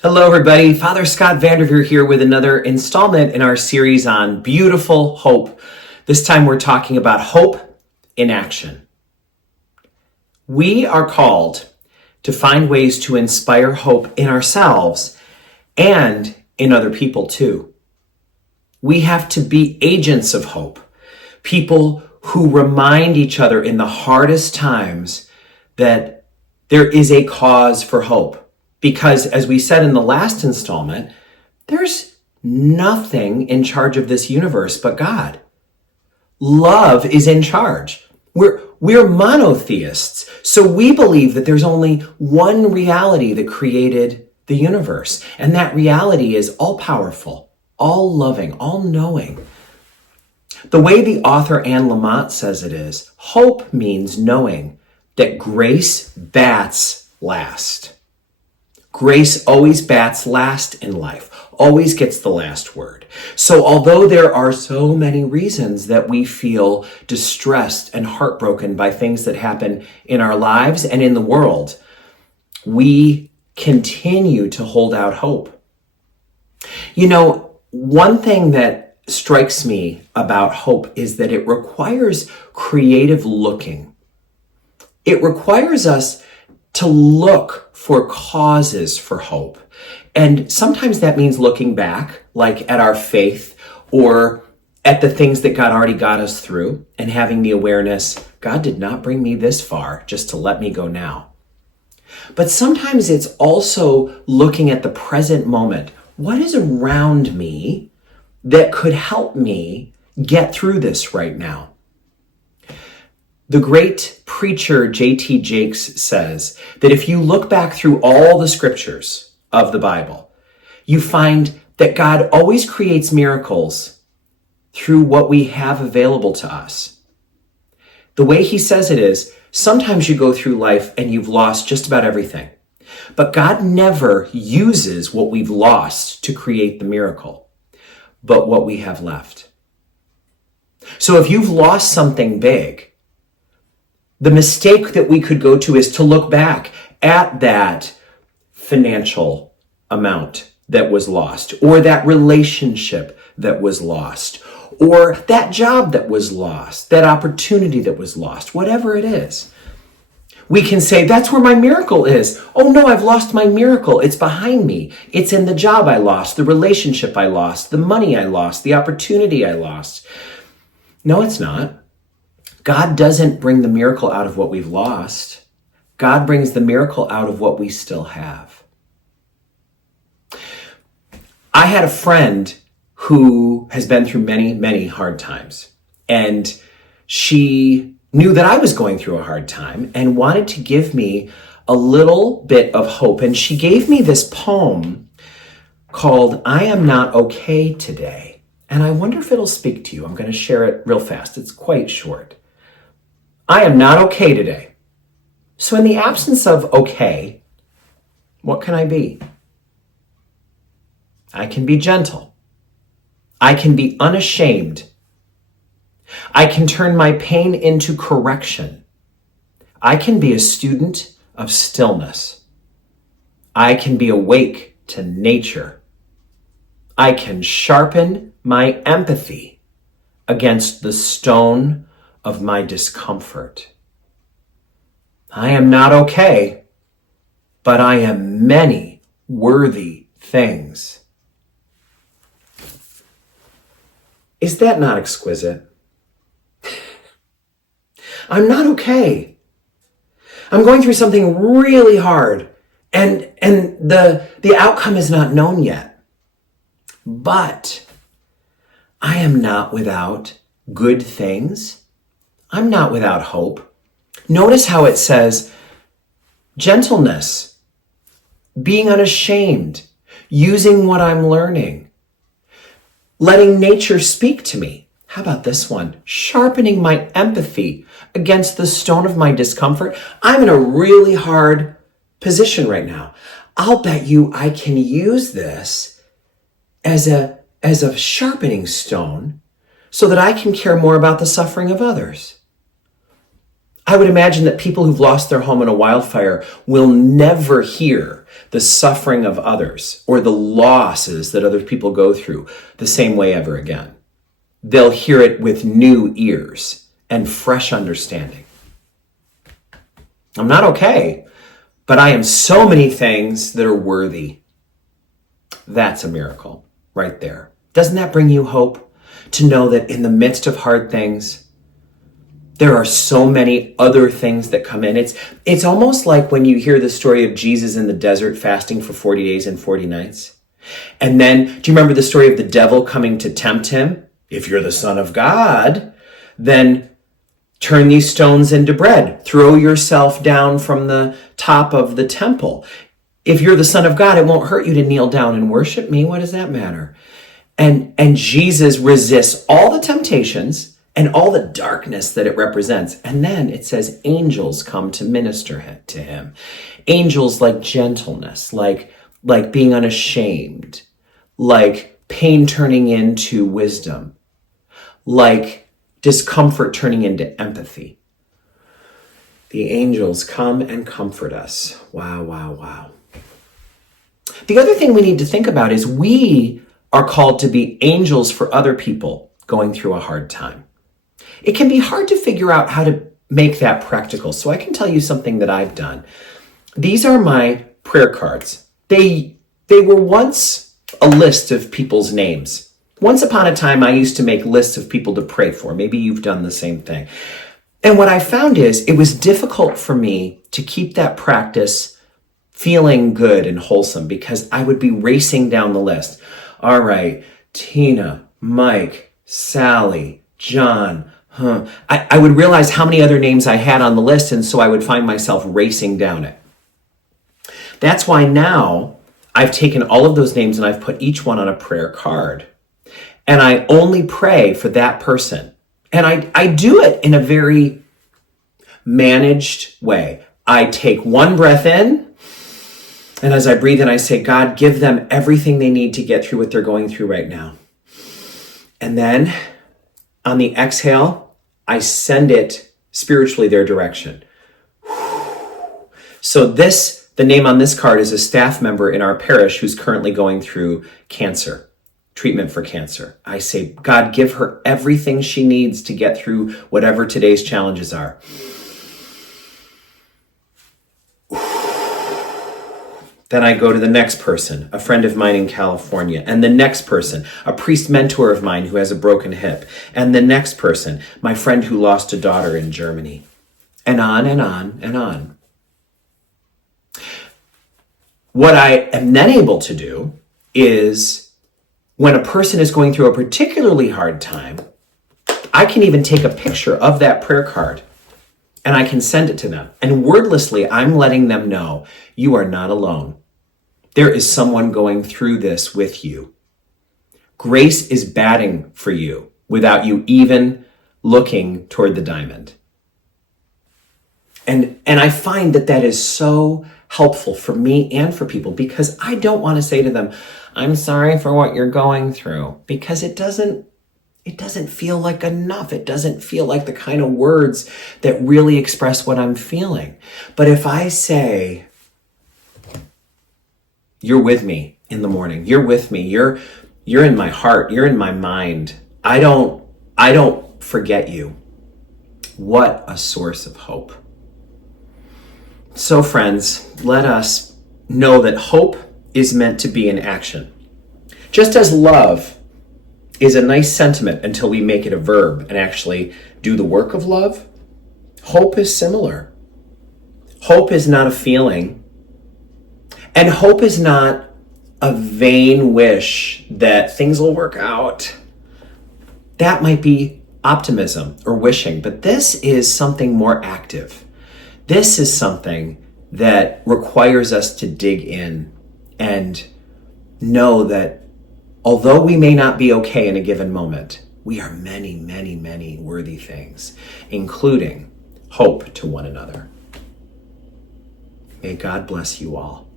Hello, everybody. Father Scott Vanderveer here with another installment in our series on beautiful hope. This time we're talking about hope in action. We are called to find ways to inspire hope in ourselves and in other people too. We have to be agents of hope, people who remind each other in the hardest times that there is a cause for hope. Because as we said in the last installment, there's nothing in charge of this universe but God. Love is in charge. We're monotheists, so we believe that there's only one reality that created the universe, and that reality is all-powerful, all-loving, all-knowing. The way the author Anne Lamott says it is, hope means knowing that grace bats last. Grace always bats last in life, always gets the last word. So although there are so many reasons that we feel distressed and heartbroken by things that happen in our lives and in the world, we continue to hold out hope. You know, one thing that strikes me about hope is that it requires creative looking. It requires us to look for causes for hope. And sometimes that means looking back, like at our faith or at the things that God already got us through and having the awareness, God did not bring me this far just to let me go now. But sometimes it's also looking at the present moment. What is around me that could help me get through this right now? The great preacher J.T. Jakes says that if you look back through all the scriptures of the Bible, you find that God always creates miracles through what we have available to us. The way he says it is, sometimes you go through life and you've lost just about everything, but God never uses what we've lost to create the miracle, but what we have left. So if you've lost something big, the mistake that we could go to is to look back at that financial amount that was lost, or that relationship that was lost, or that job that was lost, that opportunity that was lost, whatever it is. We can say, that's where my miracle is. Oh no, I've lost my miracle. It's behind me. It's in the job I lost, the relationship I lost, the money I lost, the opportunity I lost. No, it's not. God doesn't bring the miracle out of what we've lost. God brings the miracle out of what we still have. I had a friend who has been through many, many hard times. And she knew that I was going through a hard time and wanted to give me a little bit of hope. And she gave me this poem called I Am Not Okay Today. And I wonder if it'll speak to you. I'm going to share it real fast. It's quite short. I am not okay today. So in the absence of okay, what can I be? I can be gentle. I can be unashamed. I can turn my pain into correction. I can be a student of stillness. I can be awake to nature. I can sharpen my empathy against the stone of my discomfort. I am not okay, but I am many worthy things. Is that not exquisite? I'm not okay. I'm going through something really hard, and the outcome is not known yet. But I am not without good things. I'm not without hope. Notice how it says gentleness, being unashamed, using what I'm learning, letting nature speak to me. How about this one? Sharpening my empathy against the stone of my discomfort. I'm in a really hard position right now. I'll bet you I can use this as a sharpening stone so that I can care more about the suffering of others. I would imagine that people who've lost their home in a wildfire will never hear the suffering of others or the losses that other people go through the same way ever again. They'll hear it with new ears and fresh understanding. I'm not okay, but I am so many things that are worthy. That's a miracle right there. Doesn't that bring you hope to know that in the midst of hard things, there are so many other things that come in? It's almost like when you hear the story of Jesus in the desert fasting for 40 days and 40 nights. And then, do you remember the story of the devil coming to tempt him? If you're the Son of God, then turn these stones into bread. Throw yourself down from the top of the temple. If you're the Son of God, it won't hurt you to kneel down and worship me. What does that matter? And Jesus resists all the temptations and all the darkness that it represents. And then it says angels come to minister to him. Angels like gentleness, like being unashamed, like pain turning into wisdom, like discomfort turning into empathy. The angels come and comfort us. Wow, wow, wow. The other thing we need to think about is we are called to be angels for other people going through a hard time. It can be hard to figure out how to make that practical. So I can tell you something that I've done. These are my prayer cards. They were once a list of people's names. Once upon a time, I used to make lists of people to pray for. Maybe you've done the same thing. And what I found is it was difficult for me to keep that practice feeling good and wholesome because I would be racing down the list. All right, Tina, Mike, Sally, John, I would realize how many other names I had on the list, and so I would find myself racing down it. That's why now I've taken all of those names and I've put each one on a prayer card. And I only pray for that person. And I do it in a very managed way. I take one breath in, and as I breathe in, I say, God, give them everything they need to get through what they're going through right now. And then on the exhale, I send it spiritually their direction. So the name on this card is a staff member in our parish who's currently going through cancer, treatment for cancer. I say, God, give her everything she needs to get through whatever today's challenges are. Then I go to the next person, a friend of mine in California, and the next person, a priest mentor of mine who has a broken hip, and the next person, my friend who lost a daughter in Germany, and on and on and on. What I am then able to do is when a person is going through a particularly hard time, I can even take a picture of that prayer card and I can send it to them. And wordlessly, I'm letting them know you are not alone. There is someone going through this with you. Grace is batting for you without you even looking toward the diamond. And I find that is so helpful for me and for people because I don't want to say to them, I'm sorry for what you're going through, because it doesn't feel like enough. It doesn't feel like the kind of words that really express what I'm feeling. But if I say, you're with me in the morning, you're with me, you're in my heart, you're in my mind, I don't forget you. What a source of hope. So friends, let us know that hope is meant to be in action. Just as love is a nice sentiment until we make it a verb and actually do the work of love, hope is similar. Hope is not a feeling, and hope is not a vain wish that things will work out. That might be optimism or wishing, but this is something more active. This is something that requires us to dig in and know that although we may not be okay in a given moment, we are many, many, many worthy things, including hope to one another. May God bless you all.